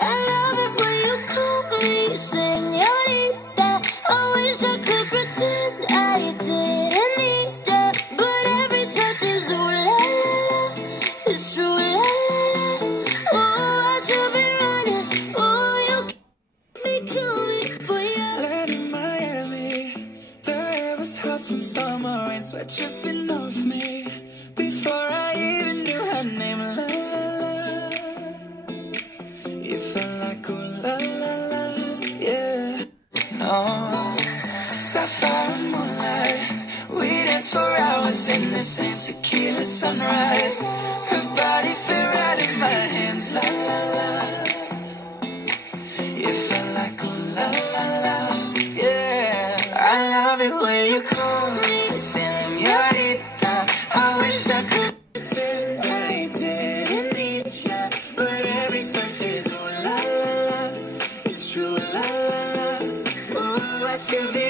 I love it when you call me señorita. I wish I could pretend I didn't need ya, but every touch is ooh la la la. It's true la la la. Oh, I should be running. Oh, you keep me coming for you. Land in Miami, the air was hot from summer rain, sweat dripping off me before I even knew her name. La la la. You felt like ooh la la la, yeah. No, sapphire moonlight, we danced for hours in the same tequila sunrise. Her body fit right in my hands, la la la. You felt like ooh la la la, yeah. I love it when you call me señorita. I wish I could pretend I didn't need ya, but every touch is ooh la la la. It's true la la la. Ooh, I should be